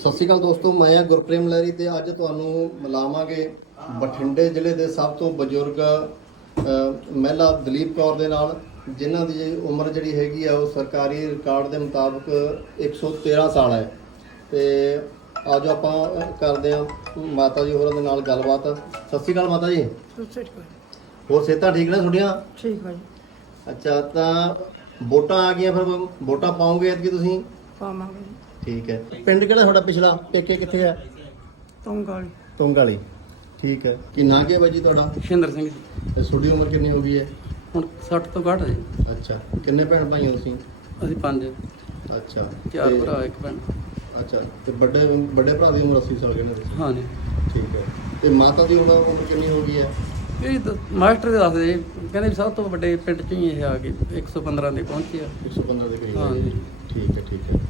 ਸਤਿ ਸ਼੍ਰੀ ਅਕਾਲ ਦੋਸਤੋ ਮੈਂ ਆ ਗੁਰਪ੍ਰੇਮ ਲਹਿਰੀ ਤੇ ਅੱਜ ਤੁਹਾਨੂੰ ਮਿਲਾਵਾਂਗੇ ਬਠਿੰਡੇ ਜ਼ਿਲ੍ਹੇ ਦੇ ਸਭ ਤੋਂ ਬਜ਼ੁਰਗ ਮਹਿਲਾ ਦਲੀਪ ਕੌਰ ਦੇ ਨਾਲ ਜਿਨ੍ਹਾਂ ਦੀ ਉਮਰ ਜਿਹੜੀ ਹੈਗੀ ਆ ਉਹ ਸਰਕਾਰੀ ਰਿਕਾਰਡ ਦੇ ਮੁਤਾਬਕ 113 ਸਾਲ ਹੈ। ਤੇ ਅੱਜ ਆਪਾਂ ਕਰਦੇ ਆ ਮਾਤਾ ਜੀ ਹੋਰਾਂ ਦੇ ਨਾਲ ਗੱਲਬਾਤ। ਸਤਿ ਸ਼੍ਰੀ ਅਕਾਲ ਮਾਤਾ ਜੀ। ਹੋਰ ਸਿਹਤਾਂ ਠੀਕ ਨੇ ਤੁਹਾਡੀਆਂ? ਠੀਕ ਹੈ ਜੀ ਅੱਛਾ ਤਾਂ ਵੋਟਾਂ ਆ ਗਈਆਂ ਫਿਰ ਵੋਟਾਂ ਪਾਉਂਗੇ ਐਤਕੀ ਤੁਸੀਂ? ਪਾਵਾਂਗੇ। ਠੀਕ ਹੈ। ਪਿੰਡ ਕਿਹੜਾ ਤੁਹਾਡਾ ਪਿਛਲਾ? ਪੇਕੇ ਕਿੱਥੇ ਹੈ? ਤੁੰਗਾਲੀ। ਤੁੰਗ ਵਾਲੀ ਠੀਕ ਹੈ। ਕੀ ਨਾਂ ਕੀ ਹੈ ਬਾਈ ਜੀ ਤੁਹਾਡਾ? ਸ਼ਿੰਦਰ ਸਿੰਘ ਜੀ। ਤੇ ਤੁਹਾਡੀ ਉਮਰ ਕਿੰਨੀ ਹੋ ਗਈ ਹੈ? ਹੁਣ 60 ਤੋਂ ਘੱਟ ਹੈ ਜੀ। ਅੱਛਾ। ਕਿੰਨੇ ਭੈਣ ਭਾਈ ਹੋ ਤੁਸੀਂ? ਅਸੀਂ ਪੰਜ। ਅੱਛਾ। ਚਾਰ ਤੇ- ਭਰਾ ਇੱਕ ਭੈਣ। ਅੱਛਾ। ਤੇ ਵੱਡੇ ਵੱਡੇ ਭਰਾ ਦੀ ਉਮਰ 80 ਸਾਲ ਕਿੰਨੇ ਤੁਸੀਂ ਹਾਂ ਜੀ। ਠੀਕ ਹੈ। ਤੇ ਮਾਤਾ ਦੀ ਉਮਰ ਉਮਰ ਕਿੰਨੀ ਹੋ ਗਈ ਹੈ? ਇਹ ਤਾਂ ਮਾਸਟਰ ਦੇ ਦੱਸਦੇ ਜੀ। ਕਹਿੰਦੇ ਵੀ ਸਭ ਤੋਂ ਵੱਡੇ ਪਿੰਡ ਚ ਹੀ ਇਹ ਆ ਗਏ। 115 ਦੇ ਪਹੁੰਚੇ ਆ। 115 ਦੇ ਕਰੀਬ ਹਾਂ ਹੈ ਜੀ। ਠੀਕ ਹੈ ਠੀਕ ਹੈ।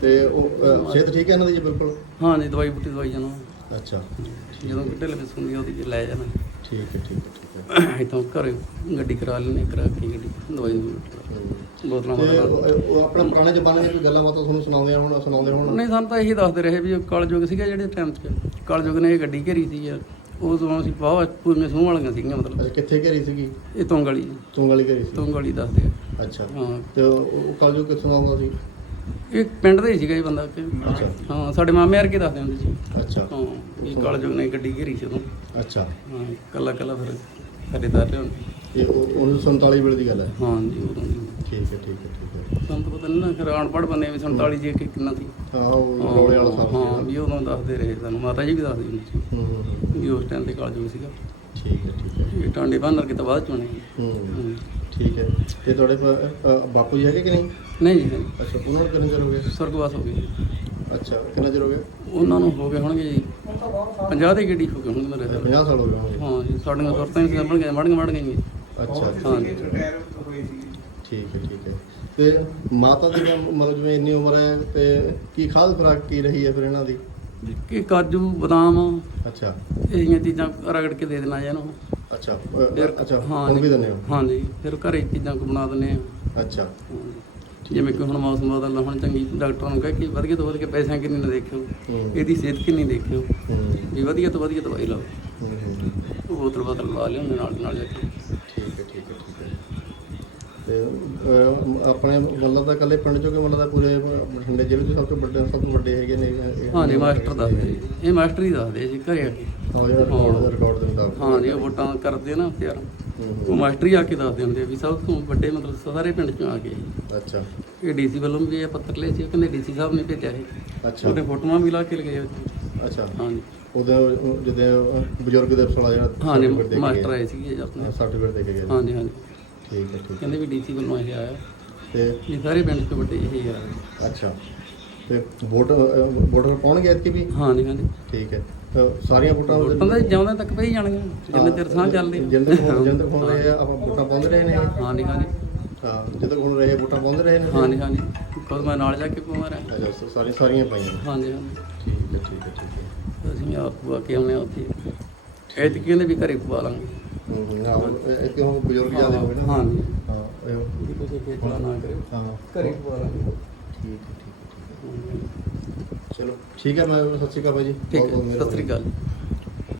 ਤੇ ਉਹ ਅ, ਸਿਹਤ ਠੀਕ ਹੈ ਇਹਨਾਂ ਦੀ ਜੀ ਬਿਲਕੁਲ? ਹਾਂ ਜੀ ਦਵਾਈ ਬੂਟੀ ਦਵਾਈ ਜਾਣਾ। ਅੱਛਾ। ਜਦੋਂ ਢਿੱਲ ਵਿੱਚ ਹੁੰਦੀ ਆ ਉਹਦੀ ਲੈ ਜਾਣਾ। ਠੀਕ ਹੈ ਠੀਕ ਹੈ ਠੀਕ ਹੈ। ਇਥੋਂ ਘਰੇ ਗੱਡੀ ਕਰਾ ਲੈਣੇ ਕਰਾ ਕੇ ਗੱਡੀ ਦਵਾਈ ਦਵੂਈ। ਬੋਤਲਾਂ ਤੇ ਬੋਤਲਾਂ ਉਹ ਉਹ ਆਪਣਾ ਪੁਰਾਣੇ ਜ਼ਮਾਨੇ ਦੀਆਂ ਕੋਈ ਗੱਲਾਂ ਬਾਤਾਂ ਤੁਹਾਨੂੰ ਸੁਣਾਉਂਦੇ ਹੁਣ ਸੁਣਾਉਂਦੇ ਹੁਣ? ਨਹੀਂ ਸਾਨੂੰ ਤਾਂ ਇਹੀ ਦੱਸਦੇ ਰਹੇ ਵੀ ਕਲਯੁਗ ਸੀਗਾ ਜਿਹੜੇ ਟਾਈਮ 'ਚ। ਕਲਯੁਗ ਨੇ ਇਹ ਗੱਡੀ ਘੇਰੀ ਸੀ ਯਾਰ ਉਦੋਂ ਅਸੀਂ ਬਹੁਤ ਪੂਰੀਆਂ ਸੂਹ ਵਾਲੀਆਂ ਸੀਗੀਆਂ ਮਤਲਬ। ਅੱਛਾ ਕਿੱਥੇ ਘੇਰੀ ਸੀਗੀ? ਇਹ ਤੋਂਗਲੀ। ਤੁੰਗ ਵਾਲੀ ਘੇਰੀ ਸੀ। ਤੋਂਗਲੀ ਦੱਸਦੇ ਆ। ਅੱਛਾ। ਹਾਂ। ਤੇ ਉਹ ਕੱਲ ਜੋ ਕਿੱਥੋਂ ਆਉਂਦਾ ਸੀ? ਇਹ ਪਿੰਡ ਦਾ ਹੀ ਸੀਗਾ ਇਹ ਬੰਦਾ ਕਿ ਅੱਛਾ। ਹਾਂ ਸਾਡੇ ਮਾਮੇ ਵਰਗੇ ਦੱਸਦੇ ਹੁੰਦੇ ਸੀ। ਅੱਛਾ। ਹਾਂ ਇਹ ਕਾਲਜੋਗ ਨੇ ਗੱਡੀ ਘੇਰੀ ਸੀ ਉਦੋਂ। ਅੱਛਾ। ਹਾਂ ਕੱਲਾ ਕੱਲਾ ਫਿਰ ਖਰੀਦਾਰ ਲਿਆਉਂਦੇ ਇਹ ਉਹ 1947 ਵੇਲੇ ਦੀ ਗੱਲ ਹੈ? ਹਾਂ ਜੀ ਉਦੋਂ ਦੀ। ਠੀਕ ਹੈ ਠੀਕ ਹੈ ਠੀਕ ਹੈ। ਸਾਨੂੰ ਤਾਂ ਪਤਾ ਨਹੀਂ ਨਾ ਫਿਰ ਅਨਪੜ੍ਹ ਬੰਦੇ ਵੀ 47 ਜੀ ਕਿ ਕਿੰਨਾ ਸੀ। ਹਾਂ ਉਹ ਰੋਲੇ ਵਾਲਾ ਸਾਥ ਹਾਂ ਵੀ ਉਦੋਂ ਦੱਸਦੇ ਰਹੇ ਸਾਨੂੰ ਮਾਤਾ ਜੀ ਵੀ ਦੱਸਦੇ ਹੁੰਦੇ ਸੀ। ਹੂੰ ਹੂੰ, ਹੂੰ। ਵੀ ਉਸ ਟਾਈਮ ਤੇ ਕਾਲਜੋਗ ਸੀਗਾ। ਠੀਕ ਹੈ ਠੀਕ ਹੈ। ਇਹ ਟਾਂਡੇ ਬਾਨਰ ਕੇ ਤਾਂ ਬਾਅਦ ਚੋਂ ਨੇ ਹੂੰ। ਠੀਕ ਹੈ। ਤੇ ਤੁਹਾਡੇ ਪ- ਅ, ਬਾਪੂ ਜੀ ਹੈਗੇ ਕਿ ਨਹੀਂ? ਨਹੀਂ ਜੀ ਨਹੀਂ। ਅੱਛਾ ਉਹਨਾਂ ਨੂੰ ਕਿੰਨੇ ਚਿਰ ਹੋ ਗਏ? ਸਰਗਵਾਸ ਹੋ ਗਏ ਅੱਛਾ ਕਿੰਨਾ ਚਿਰ ਹੋ ਗਿਆ? ਉਹਨਾਂ ਨੂੰ ਹੋ ਗਏ ਹੋਣਗੇ ਜੀ 50 ਦੇ ਗੱਡੀ ਹੋ ਗਏ ਹੋਣਗੇ ਮੇਰੇ ਖਿਆਲ 50 ਸਾਲ ਹੋ ਗਏ ਹੋਣਗੇ। ਹਾਂ ਜੀ ਸਾਡੀਆਂ ਸੁਰਤਾਂ ਹੀ ਗਈਆਂ ਬਣ ਗਈਆਂ ਬਣ ਗਈਆਂ। ਅੱਛਾ ਹਾਂ ਜੀ। ਠੀਕ ਹੈ ਠੀਕ ਹੈ। ਤੇ ਮਾਤਾ ਦੀ ਤਾਂ ਮਤਲਬ ਜਿਵੇਂ ਇੰਨੀ ਉਮਰ ਹੈ ਤੇ ਕੀ ਖਾਦ ਖੁਰਾਕ ਕੀ ਰਹੀ ਹੈ ਫਿਰ ਇਹਨਾਂ ਦੀ? ਕਿ ਕਾਜੂ ਬਦਾਮ ਅੱਛਾ। ਇਹੀਆਂ ਚੀਜ਼ਾਂ ਰਗੜ ਕੇ ਦੇ ਦੇਣਾ ਜੀ ਇਹਨੂੰ ਅੱਛਾ ਅ, ਫਿਰ ਅੱਛਾ ਹਾਂ ਹੁਣ। ਵੀ ਦਿੰਦੇ ਹੋ? ਫਿਰ ਘਰੇ ਚੀਜ਼ਾਂ ਕੋ ਬਣਾ ਦਿੰਦੇ ਆ ਅੱਛਾ। ਜਿਵੇਂ ਕਿ ਹੁਣ ਮੌਸਮ ਬਦਲਦਾ ਹੁਣ ਚੰਗੀ ਡਾਕਟਰਾਂ ਨੂੰ ਕਹੇ ਕਿ ਵਧੀਆ ਤੋਂ ਵਧੀਆ ਪੈਸਿਆਂ ਕਿੰਨੀ ਨਾ ਦੇਖਿਓ ਹੂੰ। ਇਹਦੀ ਸਿਹਤ ਕਿੰਨੀ ਦੇਖਿਓ। ਹੂੰ। ਵੀ ਵਧੀਆ ਤੋਂ ਵਧੀਆ ਦਵਾਈ ਲਾਓ। ਹੂੰ, ਹੂੰ, ਹੂੰ। ਬੋਤਲ ਬੋਤਲ ਲਾ ਲਿਆਉਂਦੇ ਨਾਲ ਦੀ ਨਾਲ ਜਾ ਕੇ। ਠੀਕ ਹੈ ਠੀਕ ਹੈ ਠੀਕ ਹੈ। ਤੇ ਅ, ਆਪਣੇ ਮਤਲਬ ਤਾਂ ਇਕੱਲੇ ਪਿੰਡ ਚੋਂ ਕਿ ਪੂਰੇ ਬਠਿੰਡੇ ਜ਼ਿਲ੍ਹੇ ਦੇ ਸਭ ਤੋਂ ਵੱਡੇ ਸਭ ਤੋਂ ਵੱਡੇ ਹੈਗੇ ਨੇ ਇਹ- ਹਾਂ ਜੀ ਮਾਸਟਰ ਦੱਸਦੇ। ਜੀ। ਇਹ ਮਾਸਟਰ ਹੀ ਦੱਸਦੇ ਜੀ ਘਰੇ ਆ ਕੇ। ਹਾਂ ਰਿਕਾਰਡ ਰਿਕਾਰਡ ਦੇ ਮੁਤਾਬਕ ਹਾਂ ਜੀ ਉਹ ਵੋਟਾਂ ਕਰਦੇ ਆ ਨਾ ਹੂੰ, ਉਹ। ਮਾਸਟਰ ਹੀ ਆ ਕੇ ਦੱਸਦੇ ਹੁੰਦੇ ਆ ਵੀ ਸਭ ਤੋਂ ਵੱਡੇ ਮਤਲਬ ਸਾਰੇ ਪਿੰਡ ਚੋਂ ਆ ਗਏ। ਅੱਛਾ। ਇਹ ਡੀਸੀ ਵੱਲੋਂ ਵੀ ਇਹ ਪੱਤਰ ਲਿਆ ਸੀ ਕਹਿੰਦੇ ਡੀਸੀ ਸਾਹਿਬ ਨੇ ਭੇਜਿਆ ਇਹ ਅੱਛਾ। ਉਹਦੇ ਫੋਟੋਆਂ ਵੀ ਲਾ ਕੇ ਲਗਾਏ। ਅੱਛਾ। ਹਾਂ ਜੀ। ਉਹਦੇ ਜਦੋਂ ਬਜ਼ੁਰਗ ਦੇ ਵਾਲਾ ਜਿਹੜਾ ਹਾਂ ਜੀ ਮਾਸਟਰ। ਆਏ ਸੀਗੇ ਆਪਣੇ। ਸਰਟੀਫਿਕੇਟ ਦੇ ਕੇ ਗਏ। ਹਾਂ ਜੀ ਹਾਂ ਜੀ। ਠੀਕ ਹੈ ਠੀਕ ਕਹਿੰਦੇ ਵੀ ਡੀਸੀ ਵੱਲੋਂ ਇਹ ਆਇਆ। ਤੇ ਵੀ ਸਾਰੇ ਪਿੰਡ ਤੋਂ ਵੱਡੇ ਇਹ ਆ। ਅੱਛਾ। ਤੇ ਵੋਟ ਵੋਟਰ ਪਾਉਣਗੇ ਐਤਕੀ ਵੀ? ਹਾਂ ਜੀ ਹਾਂ ਜੀ। ਠੀਕ ਹੈ। ਸਾਰੀਆਂ ਵੋਟਾਂ ਵੋਟਾਂ ਦਾ ਜਿਉਂਦੇ ਤੱਕ ਪਈ ਜਾਣਗੀਆਂ ਜਿੰਨੇ ਚਿਰ ਸਾਹ ਚੱਲਦੇ ਜਿੰਦਰ ਕੋਲ ਜਿੰਦਰ ਕੋਲ ਰਹੇ ਆ ਆਪਾਂ ਵੋਟਾਂ ਪਾਉਂਦੇ ਰਹੇ ਨੇ। ਹਾਂ ਜੀ ਹਾਂ ਜੀ। ਹਾਂ ਜਿੰਦਰ ਕੋਲ ਰਹੇ ਵੋਟਾਂ ਪਾਉਂਦੇ ਰਹੇ ਨੇ। ਹਾਂ ਜੀ ਹਾਂ ਜੀ। ਕਦ ਮੈਂ ਨਾਲ ਜਾ ਕੇ ਪਵਾਂ ਰਿਹਾ। ਅੱਛਾ ਸੋ ਸਾਰੀ ਸਾਰੀਆਂ ਪਾਈਆਂ ਨੇ। ਹਾਂ ਜੀ ਹਾਂ ਜੀ। ਠੀਕ ਹੈ ਠੀਕ ਹੈ ਠੀਕ ਹੈ। ਅਸੀਂ ਆਪ ਪਵਾ ਕੇ ਆਉਣੇ ਆ ਉੱਥੇ। ਐਤਕੀ ਕਹਿੰਦੇ ਵੀ ਘਰੇ ਪਵਾ ਲਾਂਗੇ। ਹੂੰ ਹੂੰ ਆਹ, ਇਹ ਕਿਉਂ ਬਜ਼ੁਰਗ ਜ਼ਿਆਦਾ ਹੋ ਗਏ ਨਾ। ਹਾਂ ਜੀ। ਹਾਂ ਇਹ ਵੀ ਕਿਸੇ ਖੇਤਲਾ ਨਾ ਕਰੇ। ਹਾਂ। ਘਰੇ ਪਵਾ ਲਾਂਗੇ। ਠੀਕ ਹੈ ਠੀਕ ਹੈ ਠੀਕ ਹੈ। ਚਲੋ। ਠੀਕ ਹੈ ਮੈਂ ਸਤਿ ਸ਼੍ਰੀ ਅਕਾਲ ਭਾਈ ਜੀ। ਠੀਕ ਹੈ ਸਤਿ ਸ੍ਰੀ। ਅਕਾਲ।